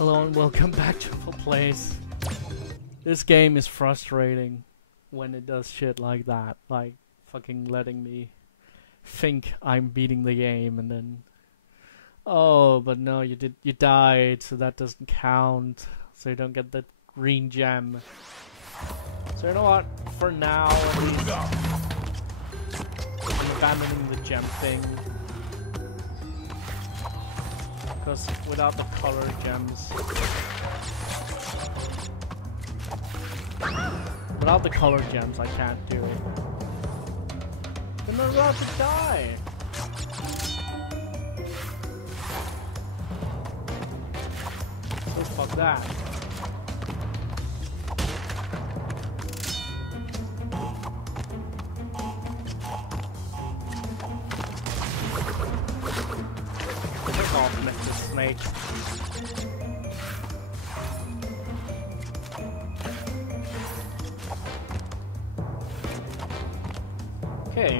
Hello and welcome back to Full Place. This game is frustrating when it does shit like that, like fucking letting me think I'm beating the game and then, oh, but no, you died, so that doesn't count, so you don't get that green gem. So you know what, for now at least, I'm abandoning the gem thing. Because without the color gems, I can't do it. I'm not about to die. So fuck that. Mr. Snake. Okay.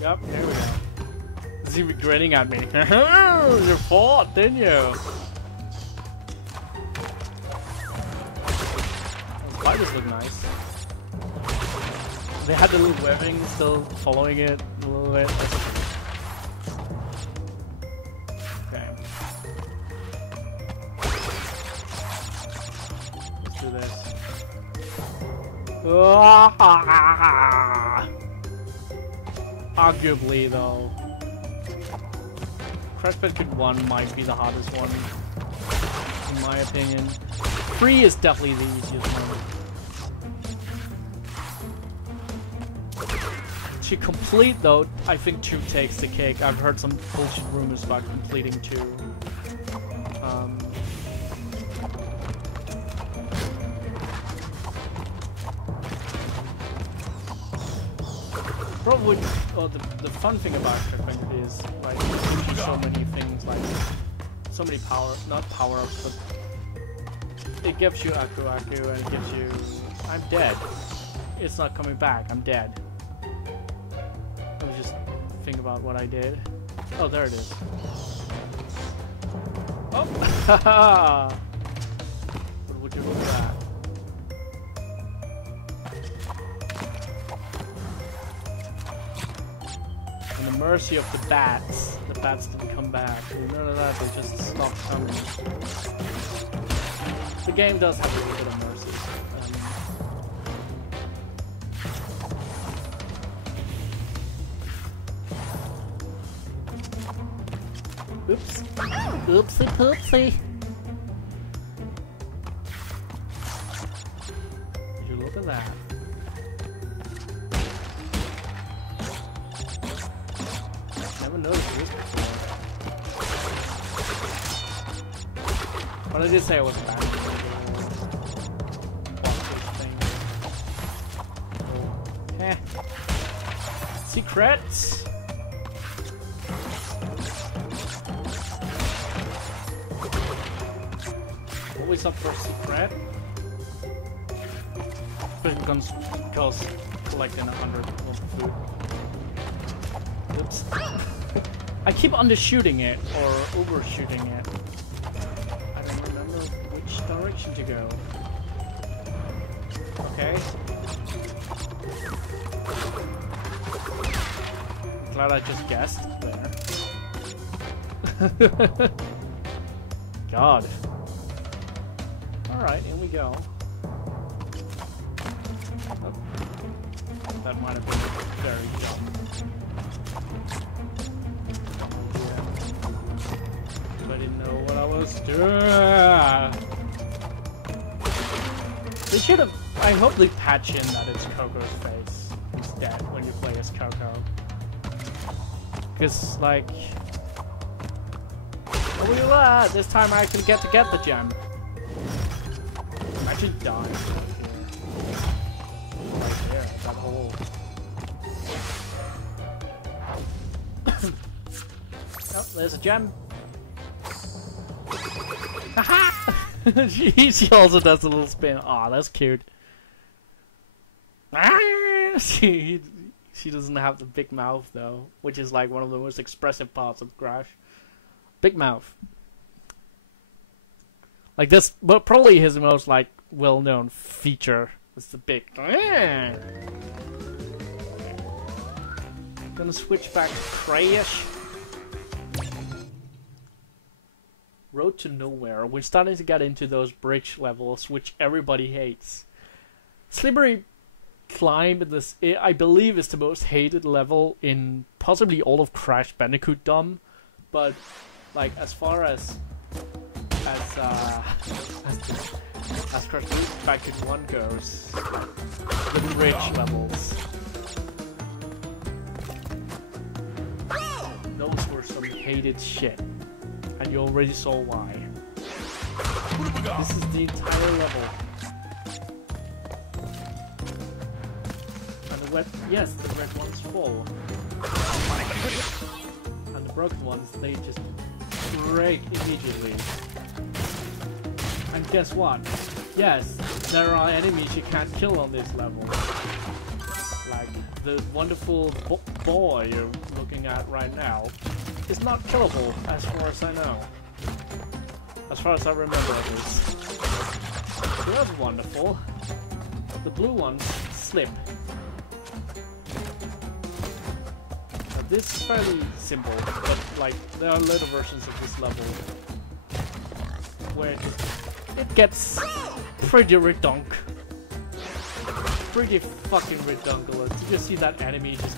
Yep, here we go. Is he grinning at me? You fought, didn't you? Why does look nice? They had the little webbing still following it a little bit. Okay. Let's do this. Arguably, though, Crash Bandicoot 1 might be the hardest one, in my opinion. 3 is definitely the easiest one. To complete, though, I think 2 takes the cake. I've heard some bullshit rumors about completing 2. Probably, the fun thing about Crash Bandicoot is, like, it gives you so many things, like, so many not power-ups, but it gives you Aku Aku, and it gives you, I'm dead. It's not coming back, I'm dead. Let me just think about what I did. Oh, there it is. Oh! But would you look at that? And the mercy of the bats didn't come back. None of that, they just stopped coming. The game does have a little bit of mercy. Oops. Oopsie poopsie. Did you look at that? Never noticed this before. But I did say I was bad. Eh. Secrets! Always up for a secret. But it costs collecting 100 of food. Oops. I keep undershooting it or overshooting it. I don't remember which direction to go. Okay. I'm glad I just guessed there. God. Alright, in we go. Oh. That might have been very dumb. Yeah. I didn't know what I was doing. They should have. I hope they patch in that it's Coco's face instead when you play as Coco. Because, like. Oh, look at that! This time I actually get the gem. Imagine dying right here. Right there, that hole. Oh, there's a gem. Haha! She also does a little spin. Aw, that's cute. He She doesn't have the big mouth though, which is like one of the most expressive parts of Crash. Big mouth. Like this, but probably his most like well-known feature is the big. Gonna switch back to Crash. Road to Nowhere. We're starting to get into those bridge levels, which everybody hates. Slippery Climb in this, I believe, is the most hated level in possibly all of Crash Bandicoot Dom, but like as far as Crash Bandicoot 1 goes, the bridge levels, those were some hated shit, and you already saw why. This is the entire level. Yes, the red ones fall. And the broken ones, they just break immediately. And guess what? Yes, there are enemies you can't kill on this level. Like the wonderful boy you're looking at right now is not killable, as far as I know. As far as I remember at least. The other wonderful, the blue ones, slip. This is fairly simple, but like there are later versions of this level where it gets pretty redonk. Pretty fucking redonkulous. You just see that enemy just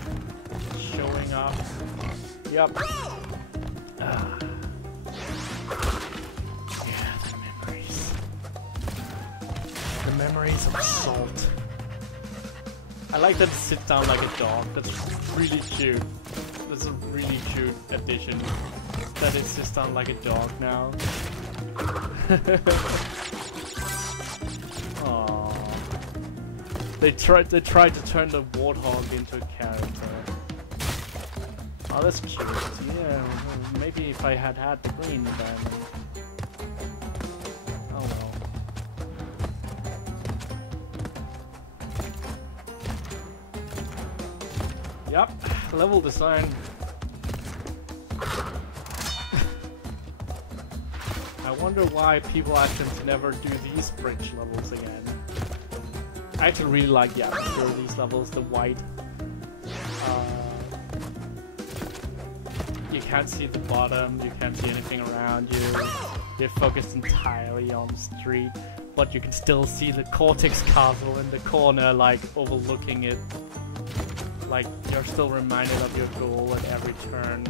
showing up. Yep. Yeah, the memories. The memories of Salt. I like that it sits down like a dog. That's really cute. That's a really cute addition. That it sits down like a dog now. Aww. They tried to turn the warthog into a character. Oh, that's cute. Yeah, maybe if I had the green then. Oh well. Yep, level design. I wonder why people actually never do these bridge levels again. I actually really like the atmosphere of these levels, the white. You can't see the bottom, you can't see anything around you. You're focused entirely on the street, but you can still see the Cortex Castle in the corner, like, overlooking it. Like, you're still reminded of your goal at every turn.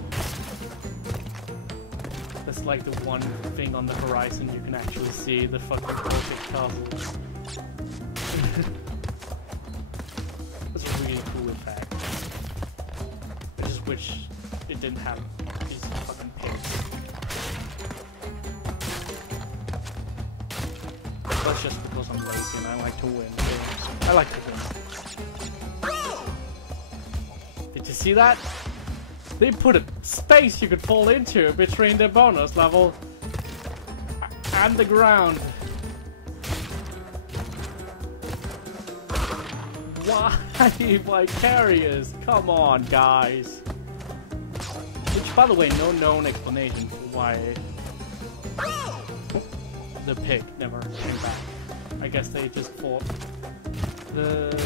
That's like the one thing on the horizon you can actually see, the fucking Cortex Castle. That's a really cool effect. I just wish it didn't have these fucking pits. That's just because I'm lazy and I like to win games. I like to win. Did you see that? They put a space you could fall into between the bonus level and the ground. Why? Vicarious? Come on, guys. Which, by the way, no known explanation for why the pig never came back. I guess they just thought the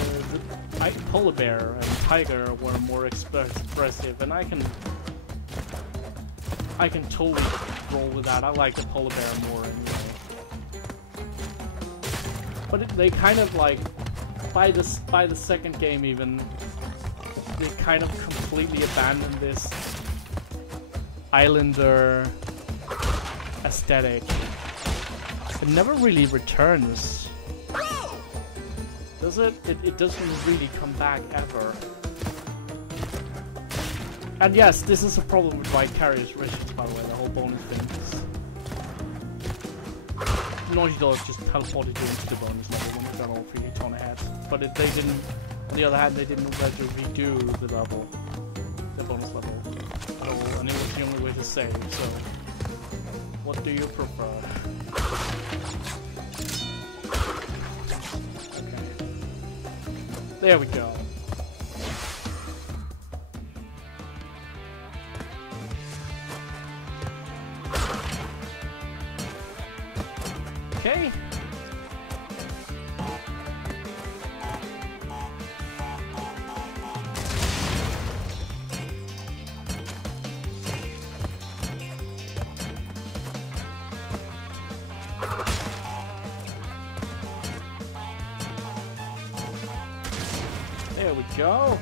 polar bear and tiger were more expressive, and I can totally roll with that. I like the polar bear more anyway. But they kind of like by the second game even, they kind of completely abandoned this islander aesthetic. It never really returns. Does it? It doesn't really come back ever. And yes, this is a problem with Vicarious Riches, by the way, the whole bonus thing. Naughty Dog just teleported you into the bonus level when you've done all 3 ton ahead. But they didn't, on the other hand, they didn't let you redo the level, the bonus level. So, and it was the only way to save, so what do you prefer? There we go. Okay. There we go.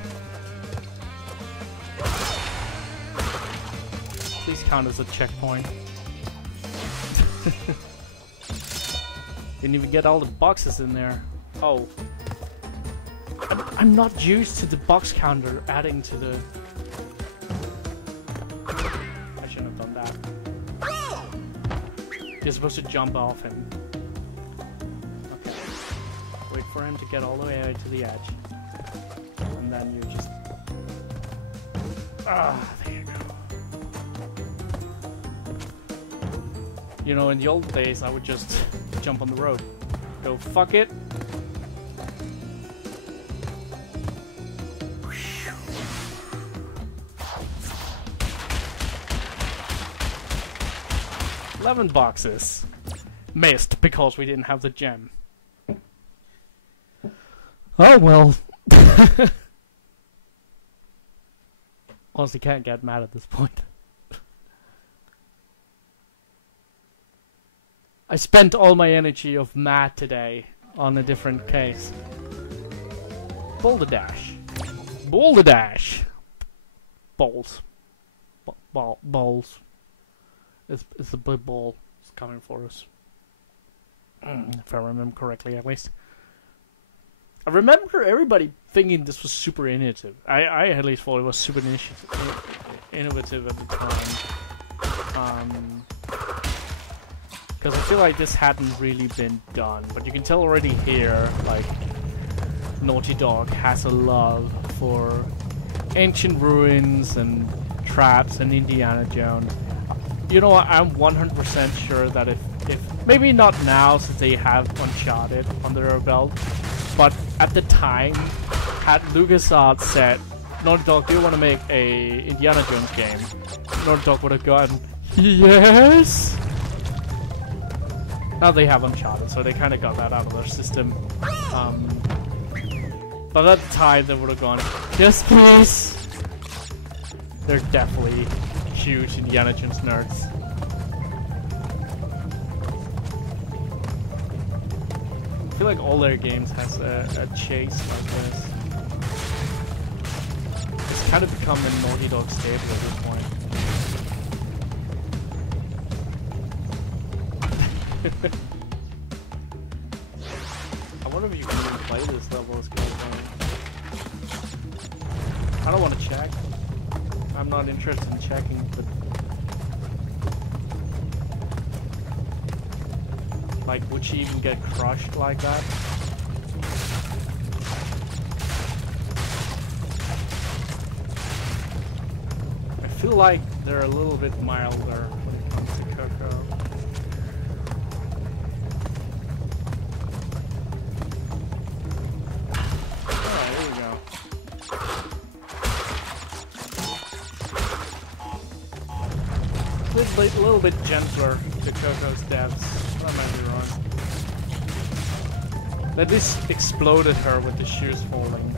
Please count as a checkpoint. Didn't even get all the boxes in there. Oh. I'm not used to the box counter adding to the... I shouldn't have done that. You're supposed to jump off him. Okay. Wait for him to get all the way to the edge. And then you just... Ah, there you go. You know, in the old days, I would just jump on the road. Go, fuck it. $11 boxes. Missed because we didn't have the gem. Oh well. Honestly, can't get mad at this point. I spent all my energy of mad today on a different case. Boulder Dash. Boulder Dash. Balls. Balls. It's a big ball. It's coming for us. If I remember correctly, at least. I remember everybody thinking this was super innovative. I at least thought it was super innovative at the time. Because I feel like this hadn't really been done. But you can tell already here, like, Naughty Dog has a love for ancient ruins and traps and Indiana Jones. You know what, I'm 100% sure that if maybe not now since they have Uncharted under their belt, but at the time, had LucasArts said, Naughty Dog, do you want to make a Indiana Jones game? Naughty Dog would have gone, yes! Now they have Uncharted, so they kind of got that out of their system. But at the time, they would have gone, yes please! They're definitely huge Indiana Jones nerds. I feel like all their games has a chase like this. It's kind of become a Naughty Dog staple at this point. I wonder if you can even play this level as good. I don't want to check. I'm not interested in checking, but like, would she even get crushed like that? I feel like they're a little bit milder when it comes to Coco. A little bit gentler to Coco's deaths. I might be wrong. That this exploded her with the shoes falling.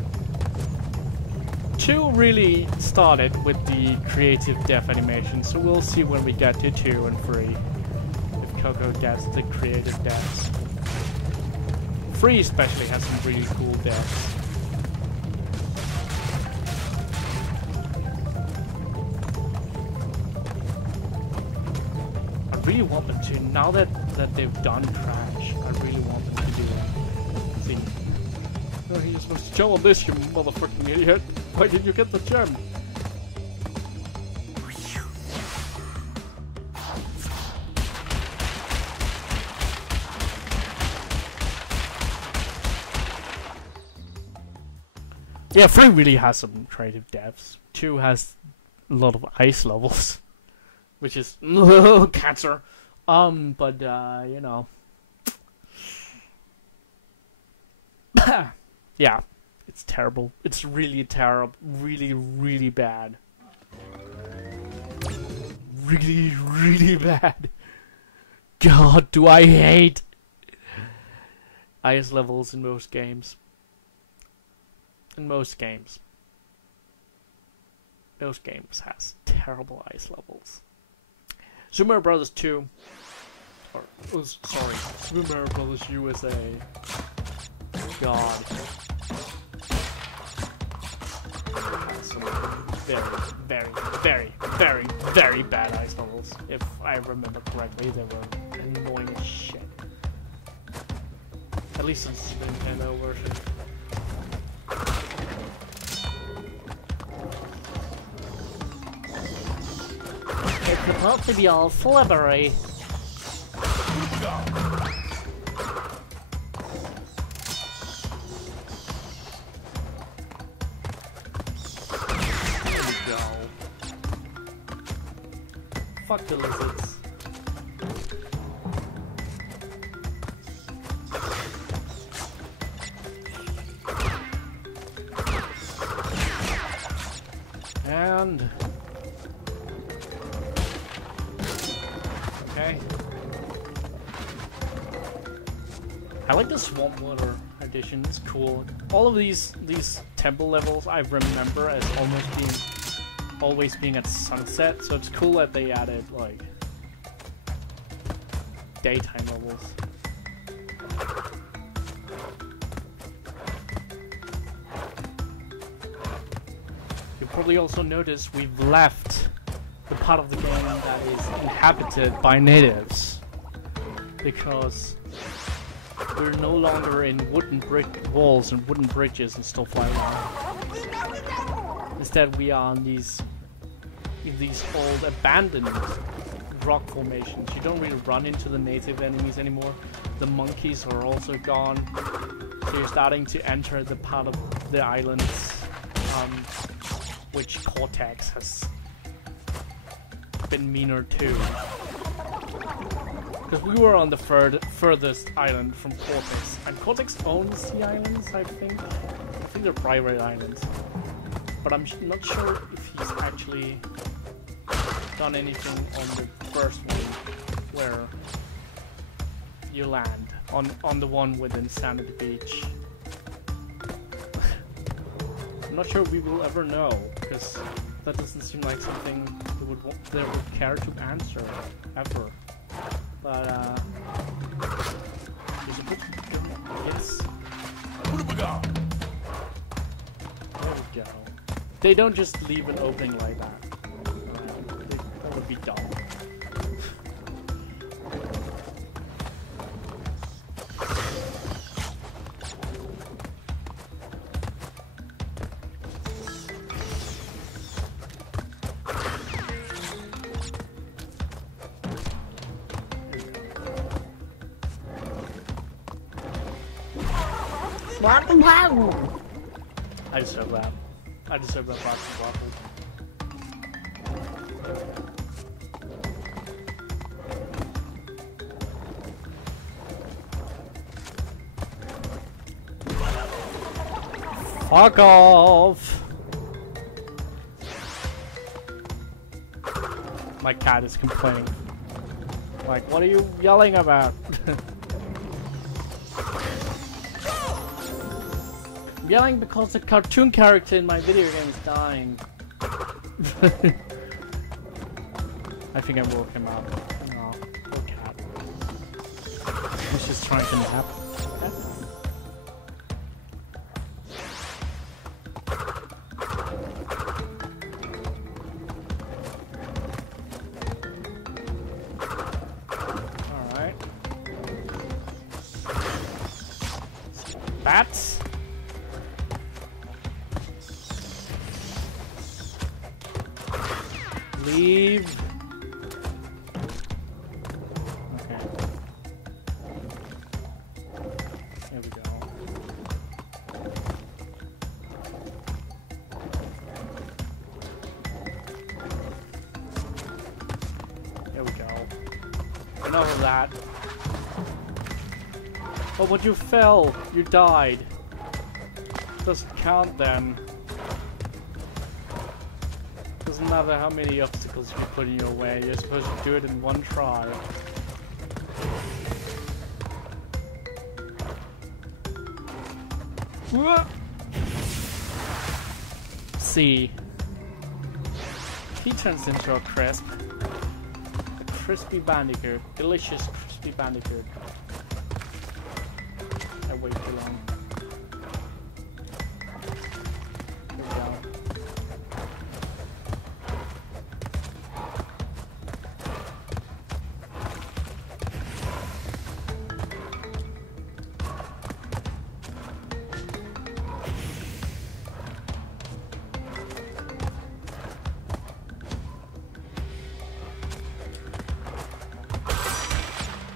2 really started with the creative death animation, so we'll see when we get to 2 and 3 if Coco gets the creative deaths. 3 especially has some really cool deaths. I really want them to, now that they've done Crash, I really want them to do it. See? Oh, you're supposed to jump on this, you motherfucking idiot! Why didn't you get the gem? Yeah, 3 really has some creative depths. 2 has a lot of ice levels. Which is cancer. But you know. Yeah, it's terrible. It's really terrible. Really, really bad. Really, really bad. God, do I hate ice levels in most games. In most games. Most games has terrible ice levels. Super Mario Brothers 2. Or, oh, sorry, Super Mario Brothers USA. God. Some very bad ice levels. If I remember correctly, they were annoying as shit. At least in the Nintendo version. It's supposed to be all slippery. There we go. Fuck the lizards. And okay. I like the swamp water edition. It's cool. All of these temple levels I remember as always being at sunset, so it's cool that they added like daytime levels. You'll probably also notice we've left the part of the game that is inhabited by natives, because we're no longer in wooden brick walls and wooden bridges and stuff like that. Instead, we are in these old abandoned rock formations. You don't really run into the native enemies anymore. The monkeys are also gone, so you're starting to enter the part of the islands which Cortex has been meaner to. Because we were on the furthest island from Cortex, and Cortex owns the islands, I think. I think they're private islands. But I'm not sure if he's actually done anything on the first one, where you land, on the one with Insanity Beach. I'm not sure we will ever know, because that doesn't seem like something they would care to answer, ever. But, yes. What have we got? There we go. They don't just leave an opening like that. That would be dumb. I deserve that. I deserve that box of waffles. Fuck off! My cat is complaining. Like, what are you yelling about? I'm yelling because the cartoon character in my video game is dying. I think I woke him up. No, poor cat. He's just trying to nap. Okay. Alright. Bats? Leave. Okay. There we go. There we go. Enough of that. Oh, but you fell. You died. Doesn't count then. Doesn't matter how many obstacles you put in your way, you're supposed to do it in one try. C. He turns into a crisp. A crispy Bandicoot. Delicious crispy Bandicoot. I wait too long. Here we go.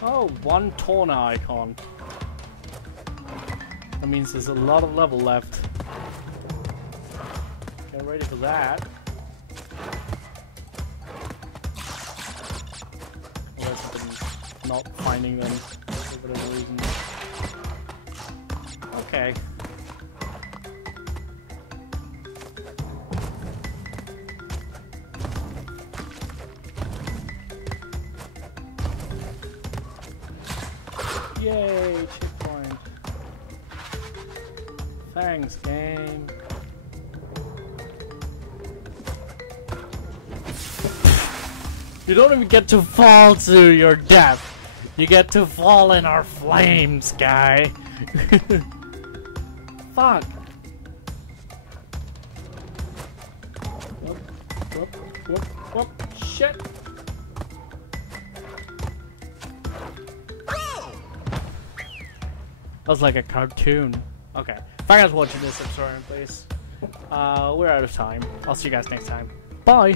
Oh, one toner icon. That means there's a lot of level left. Get ready for that. Unless I've been not finding them for whatever reason. Okay. Yay, checkpoint. Thanks, game. You don't even get to fall to your death. You get to fall in our flames, guy. Fuck. Whoop, whoop, whoop, whoop. Shit. That was like a cartoon. Okay. If you guys watching this, I'm sorry, please. We're out of time. I'll see you guys next time. Bye!